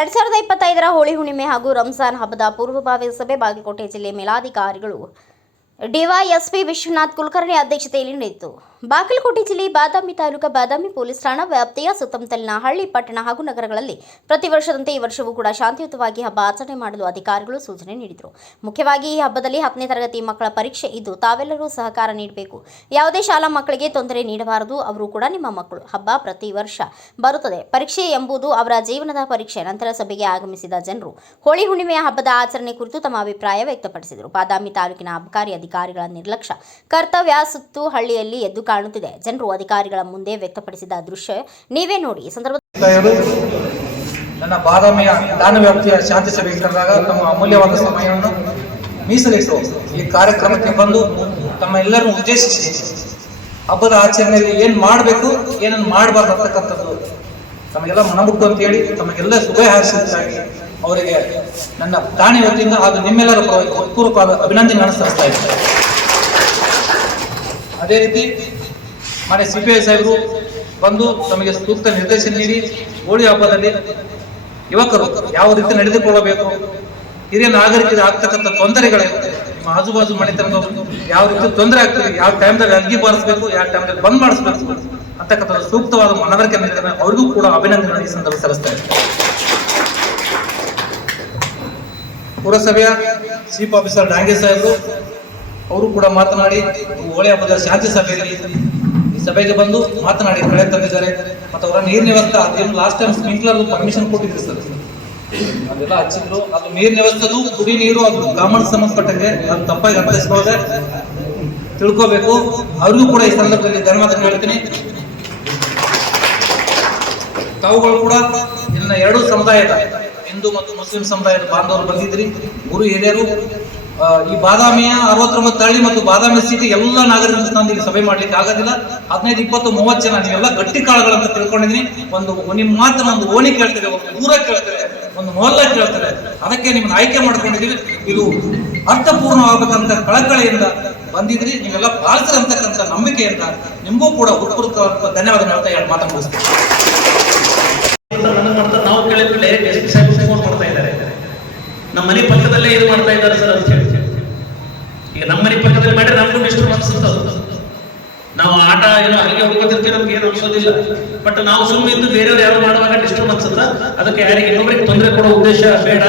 2025ರ ಹೋಳಿ ಹುಣ್ಣಿಮೆ ಹಾಗೂ ರಂಜಾನ್ ಹಬ್ಬದ ಪೂರ್ವಭಾವಿ ಸಭೆ ಬಾಗಲಕೋಟೆ ಜಿಲ್ಲೆ ಮೇಲಾಧಿಕಾರಿಗಳು ಡಿವೈಎಸ್ಪಿ ವಿಶ್ವನಾಥ್ ಕುಲಕರ್ಣಿ ಅಧ್ಯಕ್ಷತೆಯಲ್ಲಿ ನಡೆಯಿತು. ಬಾಗಲಕೋಟೆ ಜಿಲ್ಲೆ ಬಾದಾಮಿ ತಾಲೂಕು ಬಾದಾಮಿ ಪೊಲೀಸ್ ಠಾಣಾ ವ್ಯಾಪ್ತಿಯ ಸುತ್ತಮುತ್ತಲಿನ ಹಳ್ಳಿ, ಪಟ್ಟಣ ಹಾಗೂ ನಗರಗಳಲ್ಲಿ ಪ್ರತಿ ವರ್ಷದಂತೆ ಈ ವರ್ಷವೂ ಕೂಡ ಶಾಂತಿಯುತವಾಗಿ ಹಬ್ಬ ಆಚರಣೆ ಮಾಡಲು ಅಧಿಕಾರಿಗಳು ಸೂಚನೆ ನೀಡಿದರು. ಮುಖ್ಯವಾಗಿ ಈ ಹಬ್ಬದಲ್ಲಿ 10ನೇ ತರಗತಿ ಮಕ್ಕಳ ಪರೀಕ್ಷೆ ಇದ್ದು ತಾವೆಲ್ಲರೂ ಸಹಕಾರ ನೀಡಬೇಕು. ಯಾವುದೇ ಶಾಲಾ ಮಕ್ಕಳಿಗೆ ತೊಂದರೆ ನೀಡಬಾರದು. ಅವರು ಕೂಡ ನಿಮ್ಮ ಮಕ್ಕಳು. ಹಬ್ಬ ಪ್ರತಿ ವರ್ಷ ಬರುತ್ತದೆ. ಪರೀಕ್ಷೆ ಎಂಬುದು ಅವರ ಜೀವನದ ಪರೀಕ್ಷೆ. ನಂತರ ಸಭೆಗೆ ಆಗಮಿಸಿದ ಜನರು ಹೋಳಿ ಹುಣ್ಣಿಮೆಯ ಹಬ್ಬದ ಆಚರಣೆ ಕುರಿತು ತಮ್ಮ ಅಭಿಪ್ರಾಯ ವ್ಯಕ್ತಪಡಿಸಿದರು. ಬಾದಾಮಿ ತಾಲೂಕಿನ ಅಬಕಾರಿ ಅಧಿಕಾರಿಗಳ ನಿರ್ಲಕ್ಷ್ಯ ಕರ್ತವ್ಯ ಸುತ್ತು ಹಳ್ಳಿಯಲ್ಲಿ ಎದ್ದು ಕಾಣುತ್ತಿದೆ. ಜನರು ಅಧಿಕಾರಿಗಳ ಮುಂದೆ ವ್ಯಕ್ತಪಡಿಸಿದ ದೃಶ್ಯ ನೀವೇ ನೋಡಿ. ಈ ಸಂದರ್ಭದಲ್ಲಿ ನನ್ನ ಬಾದಾಮಿಯ ಠಾಣಾ ವ್ಯಾಪ್ತಿಯ ಶಾಂತಿ ಸಭೆ ಕರೆದಾಗ ತಮ್ಮ ಅಮೂಲ್ಯವಾದ ಸಮಯವನ್ನು ಮೀಸಲಿಟ್ಟು ಈ ಕಾರ್ಯಕ್ರಮಕ್ಕೆ ಬಂದು ತಮ್ಮ ಎಲ್ಲರನ್ನು ಉದ್ದೇಶಿಸಿ ಹಬ್ಬದ ಆಚರಣೆಯಲ್ಲಿ ಏನು ಮಾಡಬೇಕು ಏನನ್ನು ಮಾಡಬಾರ್ದು ಅಂತಕ್ಕಂಥದ್ದು ತಮಗೆಲ್ಲ ಮನಮುಟ್ಟು ಅಂತ ಹೇಳಿ ತಮಗೆಲ್ಲ ಶುಭ ಹಾರೈಸಿದ್ದಾಗಿ ಅವರಿಗೆ ನನ್ನ ಠಾಣೆ ವತಿಯಿಂದ ಹಾಗೂ ನಿಮ್ಮೆಲ್ಲರ ಪೂರ್ವಕವಾದ ಅಭಿನಂದನೆಗಳನ್ನು ಸಲ್ಲಿಸ್ತಾ ಇದ್ದಾರೆ. ಅದೇ ರೀತಿ ಮನೆ CPI ಸಾಹೇಬರು ಬಂದು ತಮಗೆ ಸೂಕ್ತ ನಿರ್ದೇಶನ ನೀಡಿ ಹೋಳಿ ಹಬ್ಬದಲ್ಲಿ ಯುವಕರು ಯಾವ ರೀತಿ ನಡೆದುಕೊಳ್ಳಬೇಕು, ಹಿರಿಯ ನಾಗರಿಕರಿಗೆ ಆಗ್ತಕ್ಕಂಥ ತೊಂದರೆಗಳಿರುತ್ತೆ, ನಿಮ್ಮ ಆಜುಬಾಜು ಮನೆತನದವರು ಯಾವ ರೀತಿ ತೊಂದರೆ ಆಗ್ತದೆ, ಯಾವ ಟೈಮ್ದಲ್ಲಿ ಅಗ್ಗಿ ಬಾರಿಸಬೇಕು, ಯಾವ ಟೈಮ್ದಲ್ಲಿ ಬಂದ್ ಮಾಡಿಸ್ಬೇಕು ಅಂತಕ್ಕಂಥ ಸೂಕ್ತವಾದ ಮನವರಿಕೆ ನೀಡಿದರೆ ಅವ್ರಿಗೂ ಕೂಡ ಅಭಿನಂದನೆ ಈ ಸಂದರ್ಭ ಸಲ್ಲಿಸ್ತಾ ಇದ್ದಾರೆ. ಪುರಸಭೆಯ ಚೀಫ್ ಆಫೀಸರ್ ಡಾಂಗೆ ಸಾಹೇಬರು ಅವರು ಕೂಡ ಮಾತನಾಡಿ ಹೋಳಿ ಹಬ್ಬದ ಶಾಂತಿ ಸಭೆಯಲ್ಲಿ ಈ ಸಭೆಗೆ ಬಂದು ಮಾತನಾಡಿ ಕಳೆ ತಂದಿದ್ದಾರೆ. ಮತ್ತು ಅವರ ನೀರಿನ ವ್ಯವಸ್ಥೆ ಅದೇನು ಲಾಸ್ಟ್ ಟೈಮ್ ಸ್ಪ್ರಿಂಕ್ಲರ್ ಪರ್ಮಿಷನ್ ಕೊಟ್ಟಿದ್ರು ಸರ್, ಅದೆಲ್ಲ ಹಚ್ಚಿದ್ರು. ಅದು ನೀರಿನ ವ್ಯವಸ್ಥೆದು ಕುಡಿ ನೀರು ಅದು ಗಮನಕ್ಕೆ ಸಂಬಂಧಪಟ್ಟಂಗೆ ಅದು ತಪ್ಪಾಗಿ ಅರ್ಥೈಸಬಹುದೇ ತಿಳ್ಕೋಬೇಕು. ಅವ್ರಿಗೂ ಕೂಡ ಈ ಸಂದರ್ಭದಲ್ಲಿ ಧನ್ಯವಾದ ಹೇಳ್ತೀನಿ. ತಾವುಗಳು ಕೂಡ ಇಲ್ಲಿನ ಎರಡೂ ಸಮುದಾಯದ ಹಿಂದೂ ಮತ್ತು ಮುಸ್ಲಿಂ ಸಮುದಾಯದ ಬಾಂಧವರು ಬಂದಿದ್ರಿ. ಗುರು ಹಿರಿಯರು ಈ ಬಾದಾಮಿಯ 69 ಹಳ್ಳಿ ಮತ್ತು ಬಾದಾಮಿ ಸಿಟಿ ಎಲ್ಲ ನಾಗರಿಕರ ಸ್ಥಾನದಲ್ಲಿ ಸಭೆ ಮಾಡ್ಲಿಕ್ಕೆ ಆಗೋದಿಲ್ಲ. 15, 20, 30 ಜನ ನೀವೆಲ್ಲ ಗಟ್ಟಿ ಕಾಳುಗಳಂತ ತಿಳ್ಕೊಂಡಿದ್ದೀನಿ. ನಿಮ್ಮ ಮಾತನ್ನ ಒಂದು ಓಣಿ ಕೇಳ್ತಾರೆ, ಒಂದು ಊರ ಕೇಳ್ತಾರೆ, ಒಂದು ಮೊಹಲ್ಲ ಕೇಳ್ತಾರೆ. ಅದಕ್ಕೆ ನಿಮ್ಮನ್ನ ಆಯ್ಕೆ ಮಾಡ್ಕೊಂಡಿದ್ದೀವಿ. ಇದು ಅರ್ಥಪೂರ್ಣವಾಗಬೇಕಂತ ಕಳಕಳಿಯಿಂದ ಬಂದಿದ್ರಿ. ನೀವೆಲ್ಲ ಪಾಲಿಸಿದಂತಕ್ಕಂಥ ನಂಬಿಕೆಯಿಂದ ನಿಮಗೂ ಕೂಡ ಉತ್ಪೂರ್ವಕ ಧನ್ಯವಾದ ಹೇಳ್ತಾ ಮಾತಾಡ್ತೀನಿ. ನಾವು ಕೇಳಿದ್ರೆ ಡೈರೆಕ್ಟ್ SP ಸಾಹೇಬ್ ಫೋನ್ ಮಾಡ್ತಾ ಇದ್ದಾರೆ, ನಮ್ಮ ಮನೆ ಪಕ್ಕದಲ್ಲೇ ಇದು ಮಾಡ್ತಾ ಇದ್ದಾರೆ ಸರ್ ಅಂತ ಹೇಳಿ. ಈಗ ನಮ್ಮ ಮನೆ ಪಕ್ಕದಲ್ಲಿ ಮಾಡಿದ್ರೆ ನಮ್ಗೂ ಡಿಸ್ಟರ್ಬೆನ್ಸ್ ಅನ್ಸುತ್ತೆ. ನಾವು ಆಟ ಏನೋ ಅಲ್ಲಿಗೆ ಹೋಗೋದಕ್ಕೆ ನಮ್ಗೆ ಏನು ಅನ್ಸೋದಿಲ್ಲ. ಬಟ್ ನಾವು ಸುಮ್ಮನೆ ಇದ್ದು ಬೇರೆಯವ್ರು ಯಾರು ಮಾಡುವಾಗ ಡಿಸ್ಟರ್ಬ್ ಅನ್ಸುತ್ತೆ. ಅದಕ್ಕೆ ಯಾರಿಗೆ ಇನ್ನೊಬ್ಬರಿಗೆ ತೊಂದರೆ ಕೊಡೋ ಉದ್ದೇಶ ಬೇಡ.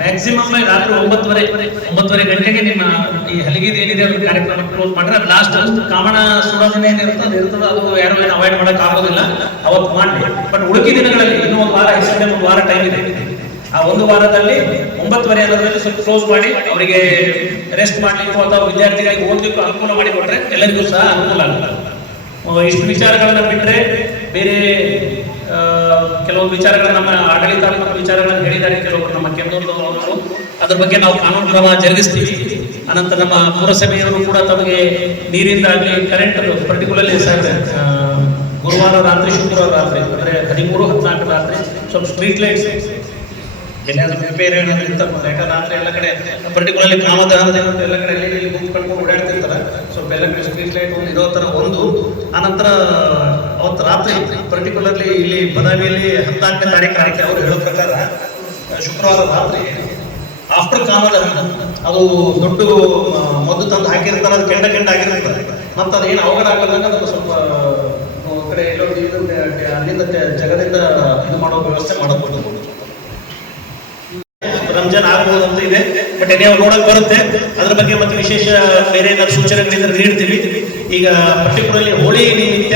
ಮ್ಯಾಕ್ಸಿಮಮ್ ರಾತ್ರಿ 9:30 ಗಂಟೆಗೆ ನಿಮ್ಮ ಈ ಹಲಿಗೆದು ಏನಿದೆ ಅದು ಕಾರ್ಯಕ್ರಮ ಕ್ಲೋಸ್ ಮಾಡ್ರೆ ಅದು ಲಾಸ್ಟ್. ಕಾಮಣ ಸುಡೋದನ್ನ ಏನಿರ್ತದೆ ಅದು ಯಾರು ಏನು ಅವಾಯ್ಡ್ ಮಾಡಕ್ ಆಗೋದಿಲ್ಲ, ಅವತ್ತು ಮಾಡಿ. ಬಟ್ ಉಳಿಕೆ ದಿನಗಳಲ್ಲಿ ಇನ್ನೂ ಒಂದು ವಾರ ಒಂದು ವಾರ ಟೈಮ್ ಇದೆ. ಆ ಒಂದು ವಾರದಲ್ಲಿ 9:30 ಅನ್ನೋದ್ರಲ್ಲಿ ಸ್ವಲ್ಪ ಕ್ಲೋಸ್ ಮಾಡಿ ಅವರಿಗೆ ರೆಸ್ಟ್ ಮಾಡ್ಲಿಕ್ಕೂ ಅಥವಾ ವಿದ್ಯಾರ್ಥಿಗಳಿಗೆ ಓದ್ಲಿಕ್ಕೂ ಅನುಕೂಲ ಮಾಡಿಕೊಟ್ರೆ ಎಲ್ಲರಿಗೂ ಸಹ ಅನುಕೂಲ ಆಗುತ್ತೆ. ಇಷ್ಟು ವಿಚಾರಗಳನ್ನ ಬಿಟ್ಟರೆ ಬೇರೆ ಕೆಲವೊಂದು ವಿಚಾರಗಳನ್ನ ನಮ್ಮ ಆಡಳಿತಾತ್ಮಕ ವಿಚಾರಗಳನ್ನು ಹೇಳಿದ್ದಾರೆ ಕೆಲವೊಬ್ಬರು ನಮ್ಮ ಕೆಂದೂರು. ಅದ್ರ ಬಗ್ಗೆ ನಾವು ಕಾನೂನು ಕ್ರಮ ಜರುಗಿಸ್ತೀವಿ. ಅನಂತರ ನಮ್ಮ ಪುರಸಭೆಯವರು ಕೂಡ ತಮಗೆ ನೀರಿಂದ ಆಗಲಿ ಕರೆಂಟ್ ಪರ್ಟಿಕ್ಯುಲರ್ಲಿ ಗುರುವಾರ ರಾತ್ರಿ ಶುಕ್ರವಾರ ರಾತ್ರಿ ಅಂದರೆ 13-14 ರಾತ್ರಿ ಸ್ವಲ್ಪ ಸ್ಟ್ರೀಟ್ ಲೈಟ್ಸ್ ಎಲ್ಲಾದ್ರೂ ರಿಪೇರಿ ಇರ್ತಾರೆ. ಯಾಕಂದ್ರೆ ರಾತ್ರಿ ಎಲ್ಲ ಕಡೆ ಪರ್ಟಿಕ್ಯುಲರ್ಲಿ ಕಾಮದಹನದ ಎಲ್ಲ ಕಡೆ ಇಲ್ಲಿ ಕಟ್ಕೊಂಡು ಓಡಾಡ್ತಿರ್ತಾರೆ. ಸ್ವಲ್ಪ ಎಲ್ಲ ಕಡೆ ಸ್ಟ್ರೀಟ್ ಲೈಟ್ ಒಂದು ಇರೋ ಥರ ಒಂದು. ಆನಂತರ ಅವತ್ತು ರಾತ್ರಿ ಪರ್ಟಿಕ್ಯುಲರ್ಲಿ ಇಲ್ಲಿ ಬಾದಾಮಿಯಲ್ಲಿ 14ನೇ ತಾರೀಕು ರಾತ್ರಿ ಅವರು ಹೇಳೋ ಪ್ರಕಾರ ಶುಕ್ರವಾರ ರಾತ್ರಿ ಆಫ್ಟರ್ ಕಾಮದಹನ ಅದು ದೊಡ್ಡ ಮದ್ದು ತಂದು ಹಾಕಿರ್ತಾರೆ. ಅದು ಕೆಂಡ ಆಗಿರ್ತಾರೆ. ಮತ್ತು ಅದೇನು ಅವಘಡ ಆಗದಂಗೆ ಅದನ್ನು ಸ್ವಲ್ಪ ಕಡೆ ಎಲ್ಲೋ ಅಲ್ಲಿಂದ ಜಗದಿಂದ ಇದು ಮಾಡೋ ವ್ಯವಸ್ಥೆ ಮಾಡಬಹುದು. ರಂಜಾನ್ ಆಗಬಹುದು ಅಂತ ಇದೆ. ಬಟ್ ನೀವು ನೋಡಕ್ ಬರುತ್ತೆ. ಅದ್ರ ಬಗ್ಗೆ ಮತ್ತೆ ವಿಶೇಷ ಬೇರೆ ಏನಾದ್ರು ಸೂಚನೆಗಳಿಂದ ನೀಡ್ತೀವಿ. ಈಗ ಪರ್ಟಿಕ್ಯುಲರ್ಲಿ ಹೋಳಿ ನಿಮಿತ್ತ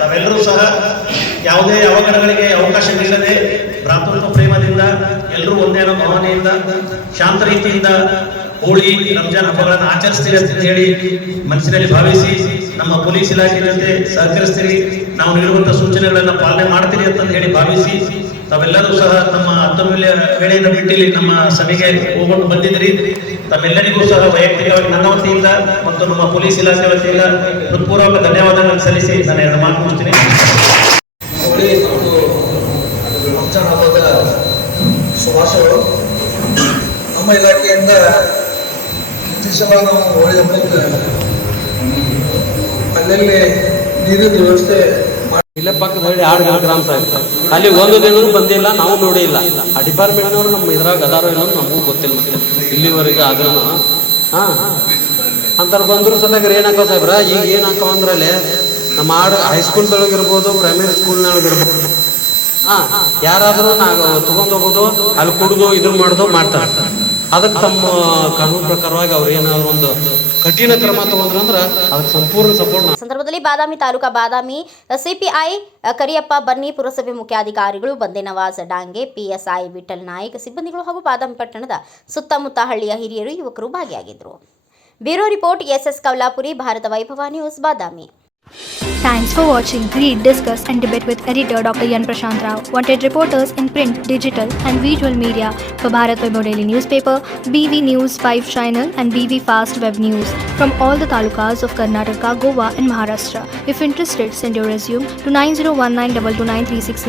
ತಾವೆಲ್ಲರೂ ಸಹ ಯಾವುದೇ ಅವಘಡಗಳಿಗೆ ಅವಕಾಶ ನೀಡದೆ ಭ್ರಾತೃತ್ವ ಪ್ರೇಮದಿಂದ ಎಲ್ಲರೂ ಒಂದೇ ಅನ್ನೋ ಭಾವನೆಯಿಂದ ಶಾಂತ ರೀತಿಯಿಂದ ಹೋಳಿ ರಂಜಾನ್ ಹಬ್ಬಗಳನ್ನು ಆಚರಿಸ್ತೀರಿ ಅಂತ ಹೇಳಿ ಮನಸ್ಸಿನಲ್ಲಿ ಭಾವಿಸಿ ನಮ್ಮ ಪೊಲೀಸ್ ಇಲಾಖೆ ಜೊತೆ ಸಹಕರಿಸ್ತೀರಿ, ನಾವು ನೀಡುವಂತಹ ಸೂಚನೆಗಳನ್ನ ಪಾಲನೆ ಮಾಡ್ತೀರಿ ಅಂತ ಹೇಳಿ ಭಾವಿಸಿ ತಾವೆಲ್ಲರೂ ಸಹ ತಮ್ಮ ಅತ್ಯಮೂಲ್ಯ ವೇಳೆಯನ್ನು ಬಿಟ್ಟಿಲ್ಲಿ ನಮ್ಮ ಸಭೆಗೆ ಹೋಗ್ಕೊಂಡು ಬಂದಿದ್ರಿ. ತಮ್ಮೆಲ್ಲರಿಗೂ ಸಹ ವೈಯಕ್ತಿಕವಾಗಿ ನನ್ನ ವತಿಯಿಂದ ಮತ್ತು ನಮ್ಮ ಪೊಲೀಸ್ ಇಲಾಖೆ ವತಿಯಿಂದ ಹೃತ್ಪೂರ್ವಕ ಧನ್ಯವಾದಗಳನ್ನು ಸಲ್ಲಿಸಿ ನಾನು ಎರಡು ಮಾತು ಮುಗಿಸ್ತೀನಿ. ಹೋಳಿ ಮತ್ತು ರಂಜಾನ್ ಹಬ್ಬದ ಶುಭಾಶಯಗಳು. ನಮ್ಮ ಇಲಾಖೆಯಿಂದ ಇತ್ತೀಚೆಗೆ ನಾವು ಹೋಳಿ ಹಬ್ಬಕ್ಕೆ ಅಲ್ಲಲ್ಲಿ ನೀರಿನ ವ್ಯವಸ್ಥೆ ಇಲ್ಲೇ ಪಕ್ಕದ ಹಳ್ಳಿ ಆಡ್ಗಲ್ ಗ್ರಾಮ ಸಾಹೇಬ್ ಅಲ್ಲಿ ಒಂದು ದಿನವೂ ಬಂದಿಲ್ಲ, ನಾವು ನೋಡಿಲ್ಲ. ಆ ಡಿಪಾರ್ಟ್ಮೆಂಟ್ನವ್ರು ನಮ್ಮ ಇದ್ರಾಗ ಅದಾರೋ ಇಲ್ಲ ನಮಗೂ ಗೊತ್ತಿಲ್ಲ. ಮತ್ತೆ ಇಲ್ಲಿವರೆಗೆ ಆದ್ರೂ ಅಂತಾರೆ ಬಂದ್ರು ಸದಾಗ ಏನಾಕೋ ಸಾಹೇಬ್ರ, ಈಗ ಏನಾಕೋ ಅಂದ್ರಲ್ಲಿ ನಮ್ಮ ಹೈಸ್ಕೂಲ್ದೊಳಗಿರ್ಬೋದು, ಪ್ರೈಮರಿ ಸ್ಕೂಲ್ನೊಳಗಿರ್ಬೋದು, ಯಾರಾದರೂ ನಾವು ತಗೊಂಡೋಗೋದು ಅಲ್ಲಿ ಕುಡಿದು ಇದನ್ನ ಮಾಡೋದು ಮಾಡ್ತಾರೆ. ಅದಕ್ಕೆ ತಮ್ಮ ಕಾನೂನು ಪ್ರಕಾರವಾಗಿ ಅವ್ರು ಏನಾದ್ರು ಒಂದು ಕಠಿಣ ಕ್ರಮ ತಗೊಂಡ್ರಂದ್ರೆ ಅದಕ್ಕೆ ಸಂಪೂರ್ಣ ಸಪೋರ್ಟ್. ಸಂದರ್ಭದಲ್ಲಿ ಬಾದಾಮಿ ತಾಲೂಕಾ ಬಾದಾಮಿ ಸಿಪಿಐ ಕರಿಯಪ್ಪ ಬನ್ನಿ, ಪುರಸಭೆ ಮುಖ್ಯಾಧಿಕಾರಿಗಳು ಬಂದೆ ನವಾಜ್ ಡಾಂಗೆ, PSI ವಿಠಲ್ ನಾಯ್ಕ್, ಸಿಬ್ಬಂದಿಗಳು ಹಾಗೂ ಬಾದಾಮಿ ಪಟ್ಟಣದ ಸುತ್ತಮುತ್ತ ಹಳ್ಳಿಯ ಹಿರಿಯರು, ಯುವಕರು ಭಾಗಿಯಾಗಿದ್ದರು. ಬ್ಯೂರೋ ರಿಪೋರ್ಟ್ SS ಕವಲಾಪುರಿ, ಭಾರತ ವೈಭವ news, Badami. Thanks for watching. Read, discuss and debate with editor Dr. Yan Prashant Rao. Wanted reporters in print, digital and visual media for Bharat Vaibhav Daily Newspaper, BV News 5 Channel and BV Fast Web News from all the talukas of Karnataka, Goa and Maharashtra. If interested, send your resume to 9019229369.